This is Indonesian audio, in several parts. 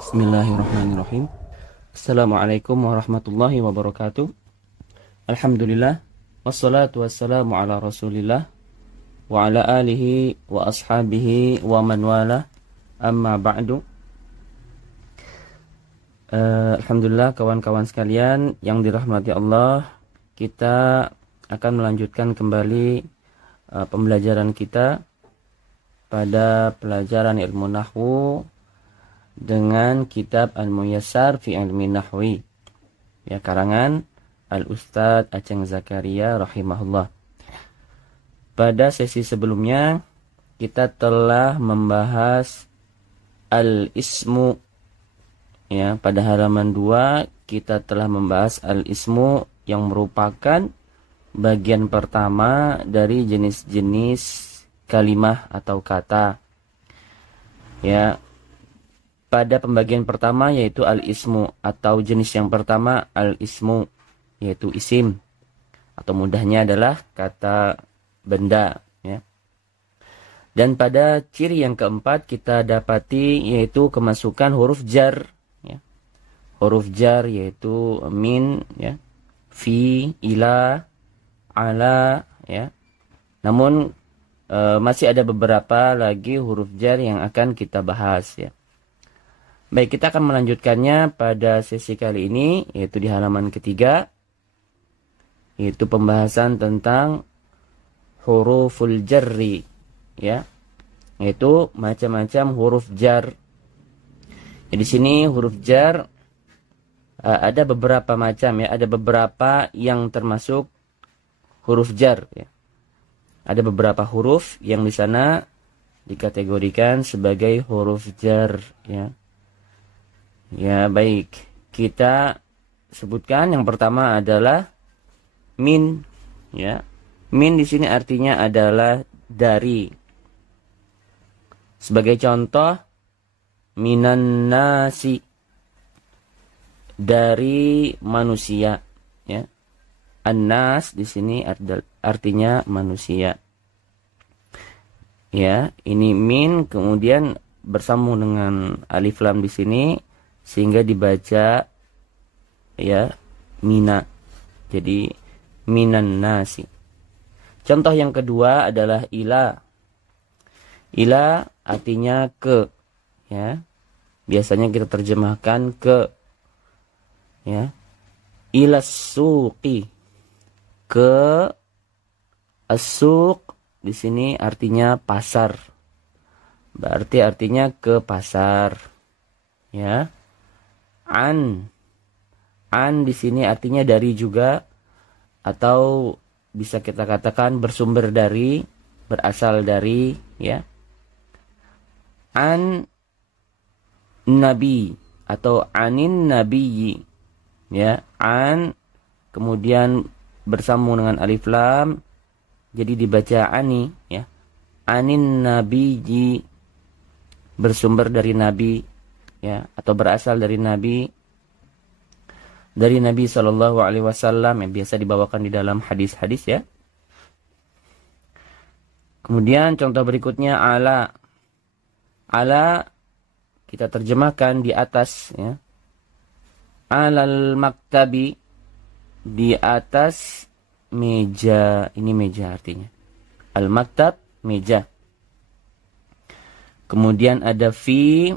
Bismillahirrahmanirrahim. Assalamualaikum warahmatullahi wabarakatuh. Alhamdulillah. Wassalatu wassalamu ala rasulillah wa ala alihi wa ashabihi wa man wala. Amma ba'du. Alhamdulillah kawan-kawan sekalian yang dirahmati Allah, kita akan melanjutkan kembali pembelajaran kita pada pelajaran ilmu nahwu dengan kitab Al-Muyassar fi Ilmi Nahwi, ya, karangan Al-Ustadz Aceng Zakaria rahimahullah. Pada sesi sebelumnya kita telah membahas al-ismu, ya. Pada halaman 2 kita telah membahas al-ismu yang merupakan bagian pertama dari jenis-jenis kalimah atau kata, ya. Pada pembagian pertama yaitu al-ismu, atau jenis yang pertama al-ismu, yaitu isim, atau mudahnya adalah kata benda, ya. Dan pada ciri yang keempat kita dapati yaitu kemasukan huruf jar, ya. Huruf jar yaitu min, ya, fi, ila, ala, ya. Namun masih ada beberapa lagi huruf jar yang akan kita bahas, ya. Baik, kita akan melanjutkannya pada sesi kali ini, yaitu di halaman ketiga, yaitu pembahasan tentang huruful jarri, ya, yaitu macam-macam huruf jar. Ya, di sini huruf jar ada beberapa macam, ya, ada beberapa yang termasuk huruf jar, ya. Ada beberapa huruf yang di sana dikategorikan sebagai huruf jar, ya. Ya, baik. Kita sebutkan yang pertama adalah min, ya. Min di sini artinya adalah dari. Sebagai contoh, minan nasi, dari manusia, ya. An-nas di sini artinya manusia. Ya, ini min kemudian bersambung dengan alif lam di sini sehingga dibaca, ya, mina. Jadi minan nasi. Contoh yang kedua adalah ila. Ila artinya ke, ya. Biasanya kita terjemahkan ke, ya. Ila suqi, ke as-suq di sini artinya pasar. Berarti artinya ke pasar, ya. An di sini artinya dari juga, atau bisa kita katakan bersumber dari, berasal dari, ya. An nabi atau anin nabiyyi, ya. An kemudian bersambung dengan alif lam jadi dibaca ani, ya. Anin nabiyyi, bersumber dari nabi, ya, atau berasal dari Nabi Shallallahu Alaihi Wasallam, yang biasa dibawakan di dalam hadis-hadis, ya. Kemudian contoh berikutnya ala. Ala kita terjemahkan di atas, ya. Alal maktabi, di atas meja. Ini meja artinya. Al maktab, meja. Kemudian ada fi,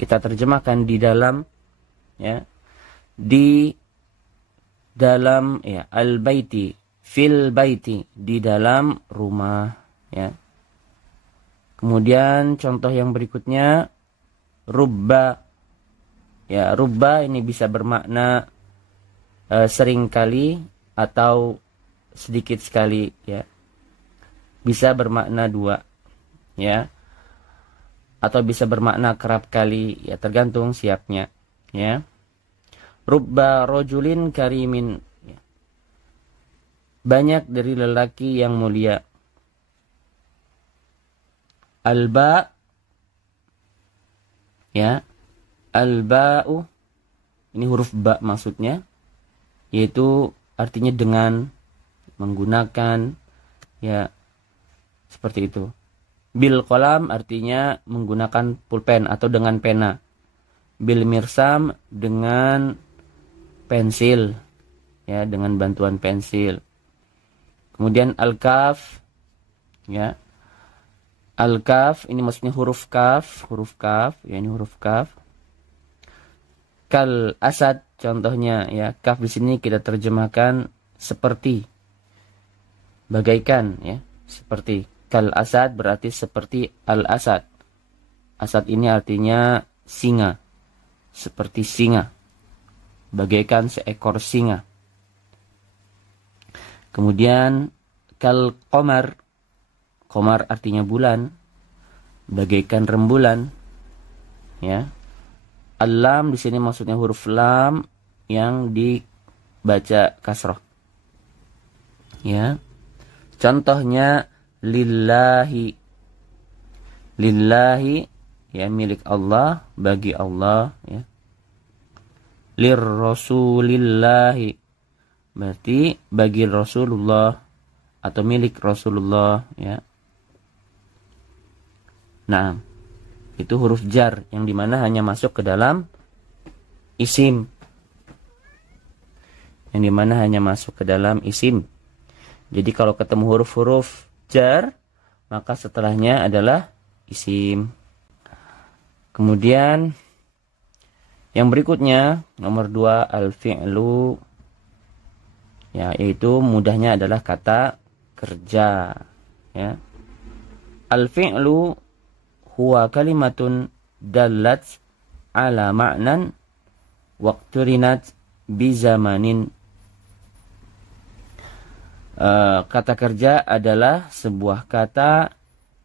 kita terjemahkan di dalam, ya, di dalam, ya, al baiti, fil baiti, di dalam rumah, ya. Kemudian contoh yang berikutnya rubba, ya. Rubba ini bisa bermakna sering kali atau sedikit sekali, ya. Bisa bermakna dua, ya, atau bisa bermakna kerap kali, ya, tergantung siapnya, ya. Rubba rojulin karimin, ya. Banyak dari lelaki yang mulia. Alba, ya. Alba'u, ini huruf ba maksudnya, yaitu artinya dengan, menggunakan, ya, seperti itu. Bil qalam artinya menggunakan pulpen atau dengan pena. bil mirsam dengan pensil, ya, dengan bantuan pensil. Kemudian al-kaf, ya. Al-kaf ini maksudnya huruf kaf, ya, ini huruf kaf. Kal asad contohnya, ya, kaf di sini kita terjemahkan seperti, bagaikan, ya, seperti. Kal asad berarti seperti al asad. Asad ini artinya singa, seperti singa, bagaikan seekor singa. Kemudian kal qamar, qamar artinya bulan, bagaikan rembulan, ya. Al-lam di sini maksudnya huruf lam yang dibaca kasroh, ya. Contohnya lillahi, lillahi, ya, milik Allah, bagi Allah, ya. Lirrasulillahi berarti bagi Rasulullah atau milik Rasulullah, ya. Nah, itu huruf jar yang dimana hanya masuk ke dalam isim, yang dimana hanya masuk ke dalam isim. Jadi kalau ketemu huruf-huruf jar, maka setelahnya adalah isim. Kemudian yang berikutnya nomor 2 al-fi'lu, ya, yaitu mudahnya adalah kata kerja, ya. Al-fi'lu huwa kalimatun dallat ala ma'nan waqturinat bizamanin. Kata kerja adalah sebuah kata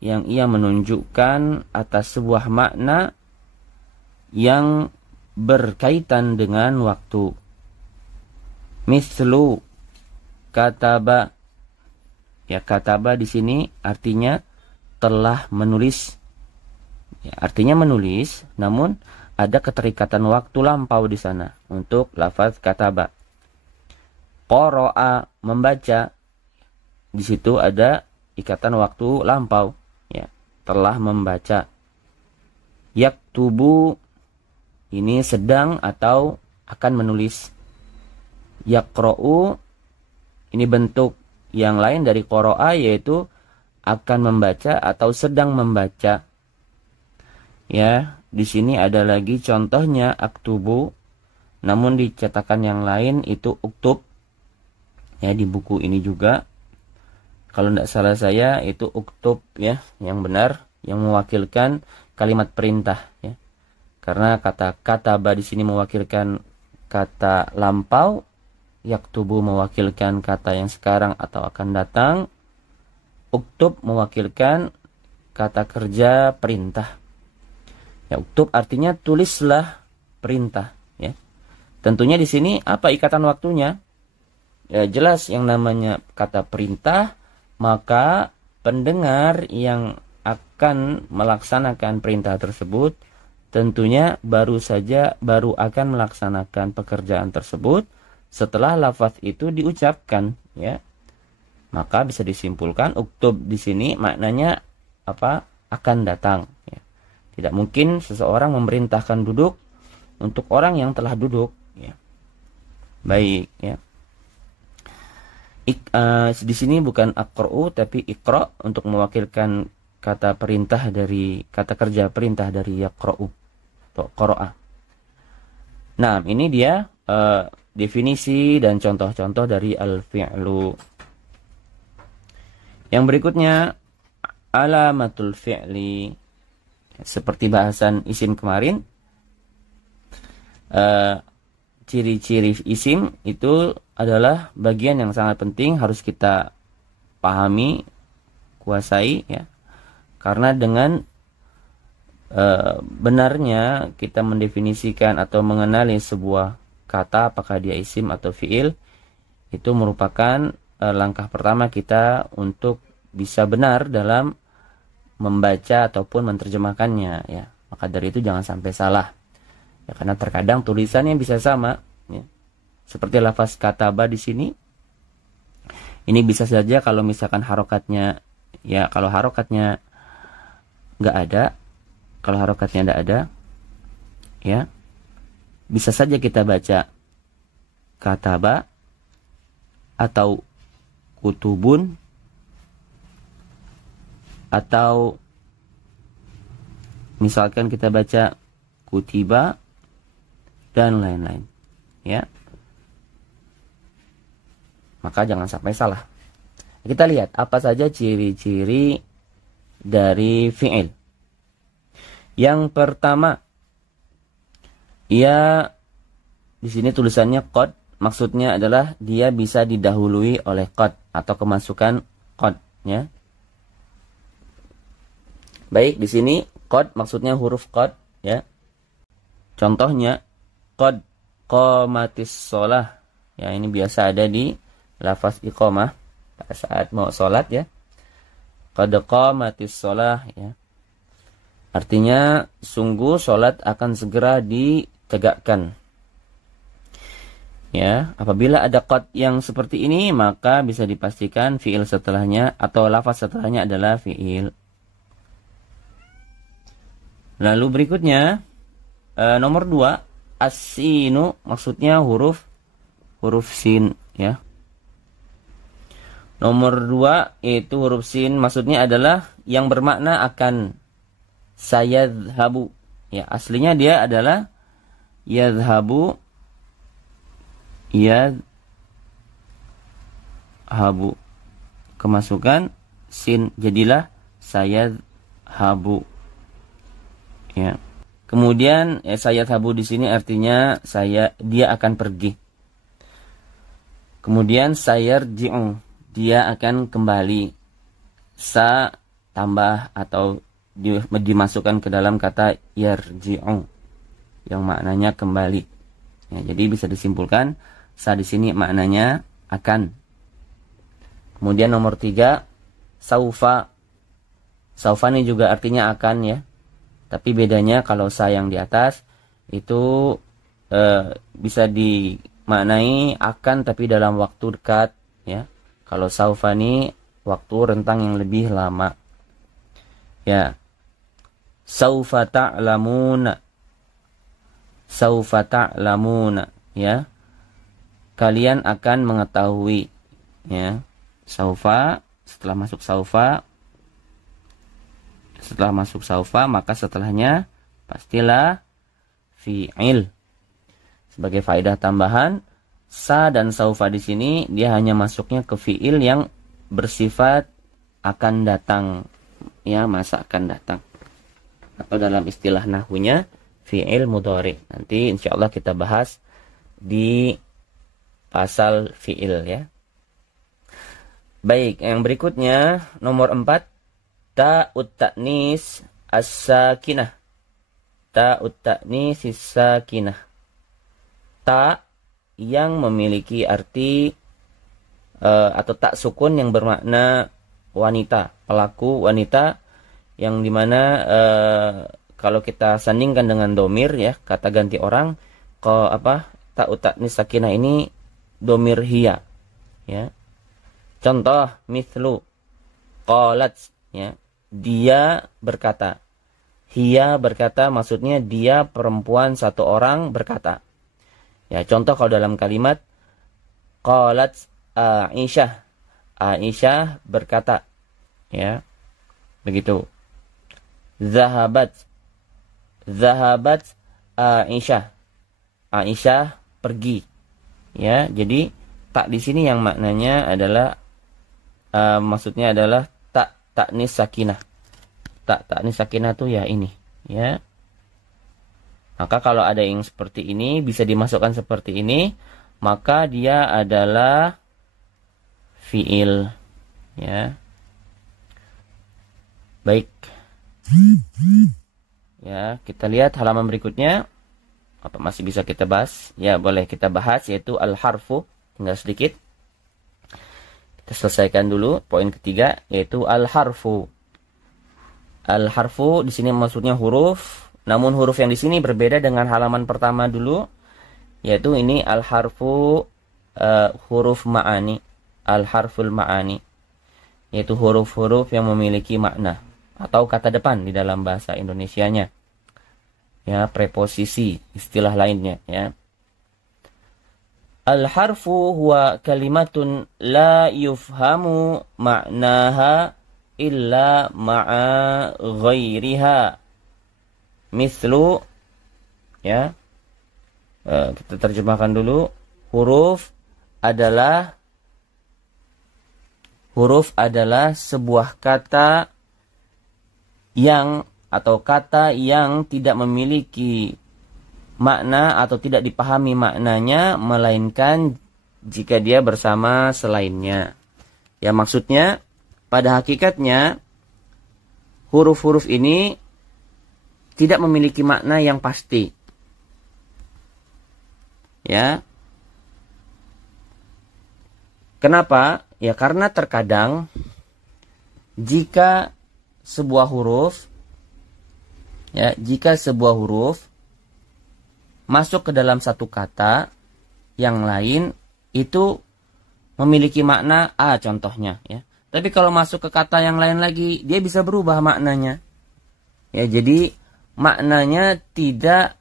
yang ia menunjukkan atas sebuah makna yang berkaitan dengan waktu. Mislu kataba, ya, kataba di sini artinya telah menulis, ya, artinya menulis, namun ada keterikatan waktu lampau di sana untuk lafaz kataba. Qara'a membaca, di situ ada ikatan waktu lampau, ya, telah membaca. Yaktubu ini sedang atau akan menulis. Yaqra'u ini bentuk yang lain dari qara'a, yaitu akan membaca atau sedang membaca. Ya, di sini ada lagi contohnya aktubu, namun di cetakan yang lain itu uktub. Ya, di buku ini juga kalau tidak salah saya itu uktub, ya, yang benar, yang mewakilkan kalimat perintah, ya. Karena kata kataba di sini mewakilkan kata lampau, yaktubu mewakilkan kata yang sekarang atau akan datang, uktub mewakilkan kata kerja perintah. Ya, uktub artinya tulislah perintah, ya. Tentunya di sini apa ikatan waktunya? Ya, jelas yang namanya kata perintah, maka pendengar yang akan melaksanakan perintah tersebut tentunya baru akan melaksanakan pekerjaan tersebut setelah lafaz itu diucapkan, ya. Maka bisa disimpulkan uktub di sini maknanya apa? Akan datang, ya. Tidak mungkin seseorang memerintahkan duduk untuk orang yang telah duduk, ya. Baik, ya. Di sini bukan aqra'u tapi iqra untuk mewakilkan kata perintah dari kata kerja perintah dari yaqra'u atau qara'a. Nah, ini dia definisi dan contoh-contoh dari al-fi'lu. Yang berikutnya alamatul fi'li. Seperti bahasan isim kemarin, ciri-ciri isim itu adalah bagian yang sangat penting, harus kita pahami, kuasai, ya. Karena dengan benarnya kita mendefinisikan atau mengenali sebuah kata, apakah dia isim atau fiil, itu merupakan langkah pertama kita untuk bisa benar dalam membaca ataupun menerjemahkannya, ya. Maka dari itu jangan sampai salah, ya, karena terkadang tulisannya bisa sama, ya. Seperti lafaz kataba di sini, ini bisa saja kalau misalkan harokatnya, ya, kalau harokatnya nggak ada, kalau harokatnya tidak ada, ya, Bisa saja kita baca kataba atau kutubun atau misalkan kita baca kutiba dan lain-lain, ya. Maka jangan sampai salah. Kita lihat apa saja ciri-ciri dari fi'il. Yang pertama, ya, di sini tulisannya qad, maksudnya adalah dia bisa didahului oleh qad atau kemasukan qad, ya. Baik, di sini qad maksudnya huruf qad, ya. Contohnya qad qamatis shalah. Ya, ini biasa ada di lafaz iqamah pada saat mau salat, ya. Qad qamatis shalah, ya. Artinya sungguh salat akan segera ditegakkan. Ya, apabila ada qad yang seperti ini, maka bisa dipastikan fiil setelahnya atau lafaz setelahnya adalah fiil. Lalu berikutnya nomor 2, as-sinu maksudnya huruf sin, ya. Nomor 2 yaitu huruf sin maksudnya adalah yang bermakna akan. Sayadhabu, ya, aslinya dia adalah yadhabu, yadhabu, kemasukan sin jadilah sayadhabu, ya. Kemudian sayadhabu di sini artinya dia akan pergi. Kemudian sayarji'u, dia akan kembali. Sa tambah atau dimasukkan ke dalam kata yarji'u yang maknanya kembali. Ya, jadi bisa disimpulkan sa di sini maknanya akan. Kemudian nomor 3, saufa. Saufa ini juga artinya akan, ya. Tapi bedanya kalau sa yang di atas itu bisa dimaknai akan tapi dalam waktu dekat, ya. Kalau saufa ini waktu rentang yang lebih lama. Ya. Saufa ta'lamuna. Saufa ta'lamuna, ya. Kalian akan mengetahui, ya. Saufa, setelah masuk saufa, maka setelahnya pastilah fi'il. Sebagai faedah tambahan, sa dan saufa di sini dia hanya masuknya ke fi'il yang bersifat akan datang, ya, masa akan datang. Atau dalam istilah nahwunya fi'il mudhari. Nanti insyaallah kita bahas di pasal fi'il, ya. Baik, yang berikutnya nomor 4, ta'ut ta'nis as-sakinah. Ta'ut ta'nis as-sakinah. Ta yang memiliki arti atau tak sukun yang bermakna wanita, pelaku wanita, yang dimana kalau kita sandingkan dengan domir, ya, kata ganti orang, ta'ut ta'nis sakinah ini domir hiya, ya. Contoh mithlu qalat, ya, dia berkata. Hiya berkata maksudnya dia perempuan satu orang berkata. Ya, contoh kalau dalam kalimat qalat Aisyah. Aisyah berkata, ya. Begitu. Zahabat Aisyah. Aisyah pergi. Ya, jadi tak di sini yang maknanya adalah maksudnya adalah ta'nis sakinah. Ta'nis sakinah tuh ya ini, ya. Maka kalau ada yang seperti ini bisa dimasukkan seperti ini, maka dia adalah fiil, ya. Baik. Ya, kita lihat halaman berikutnya. Apa masih bisa kita bahas? Ya, boleh kita bahas, yaitu al-harfu. Tinggal sedikit. Kita selesaikan dulu poin ketiga, yaitu al-harfu. Al-harfu di sini maksudnya huruf, namun huruf yang di sini berbeda dengan halaman pertama dulu, yaitu ini al-harfu huruf ma'ani. Al-harful ma'ani, yaitu huruf-huruf yang memiliki makna atau kata depan di dalam bahasa Indonesianya. ya, preposisi, istilah lainnya ya. Al-harfu huwa kalimatun la yufhamu ma'naha illa ma'a ghairiha. Mislu, ya, kita terjemahkan dulu. Huruf adalah sebuah kata yang atau kata yang tidak memiliki makna atau tidak dipahami maknanya melainkan jika dia bersama selainnya. Ya, maksudnya pada hakikatnya huruf-huruf ini tidak memiliki makna yang pasti. Ya. Kenapa? Ya karena terkadang jika sebuah huruf masuk ke dalam satu kata yang lain itu memiliki makna A contohnya ya. Tapi kalau masuk ke kata yang lain lagi dia bisa berubah maknanya. Ya, jadi maknanya tidak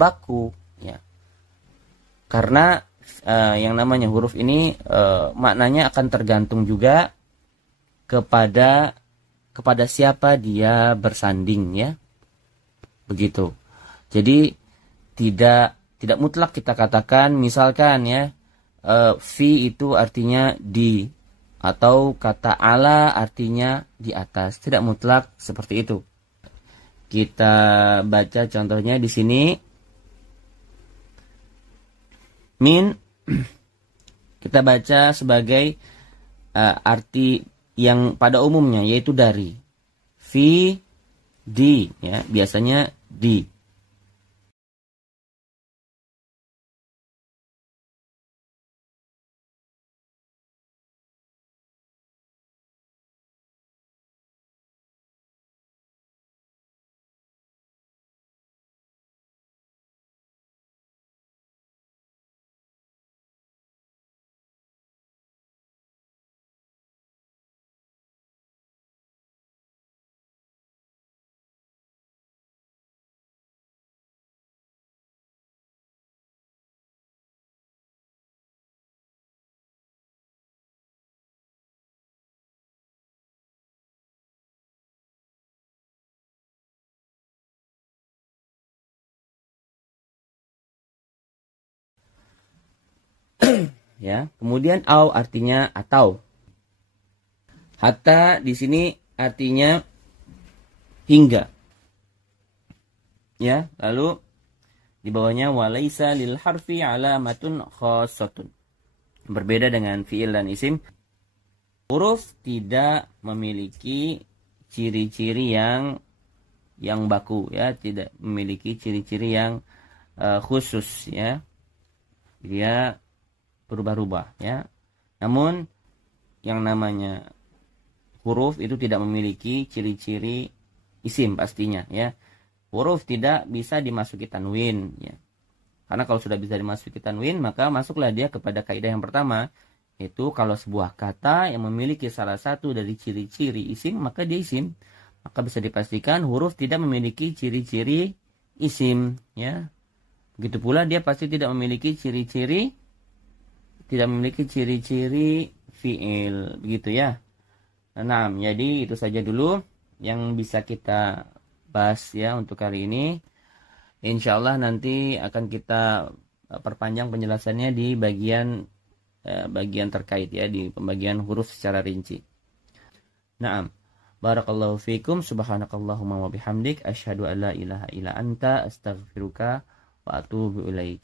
baku ya. Karena yang namanya huruf ini maknanya akan tergantung juga kepada siapa dia bersanding ya. Begitu. Jadi tidak mutlak kita katakan misalkan ya fi itu artinya di atau kata ala artinya di atas. Tidak mutlak seperti itu. Kita baca contohnya di sini. Min kita baca sebagai arti yang pada umumnya yaitu dari. Fi di ya, biasanya di. Ya, kemudian au artinya atau. Hatta di sini artinya hingga. Ya, lalu di bawahnya walaisa lil harfi alamatun khassatun. Berbeda dengan fiil dan isim. Huruf tidak memiliki ciri-ciri yang baku ya, tidak memiliki ciri-ciri yang khusus ya. Dia berubah-ubah ya. Namun yang namanya huruf itu tidak memiliki ciri-ciri isim pastinya ya. Huruf tidak bisa dimasuki tanwin ya. Karena kalau sudah bisa dimasuki tanwin maka masuklah dia kepada kaidah yang pertama, yaitu kalau sebuah kata yang memiliki salah satu dari ciri-ciri isim maka dia isim. Maka bisa dipastikan huruf tidak memiliki ciri-ciri isim ya. Begitu pula dia pasti tidak memiliki ciri-ciri fiil, begitu ya. Nah, jadi itu saja dulu yang bisa kita bahas ya untuk hari ini. Insya Allah nanti akan kita perpanjang penjelasannya di bagian terkait ya, di pembagian huruf secara rinci. Naam. Barakallahu fiikum, subhanakallahumma wa bihamdik, asyhadu an la ilaha illa anta, astaghfiruka wa atubu ilaik.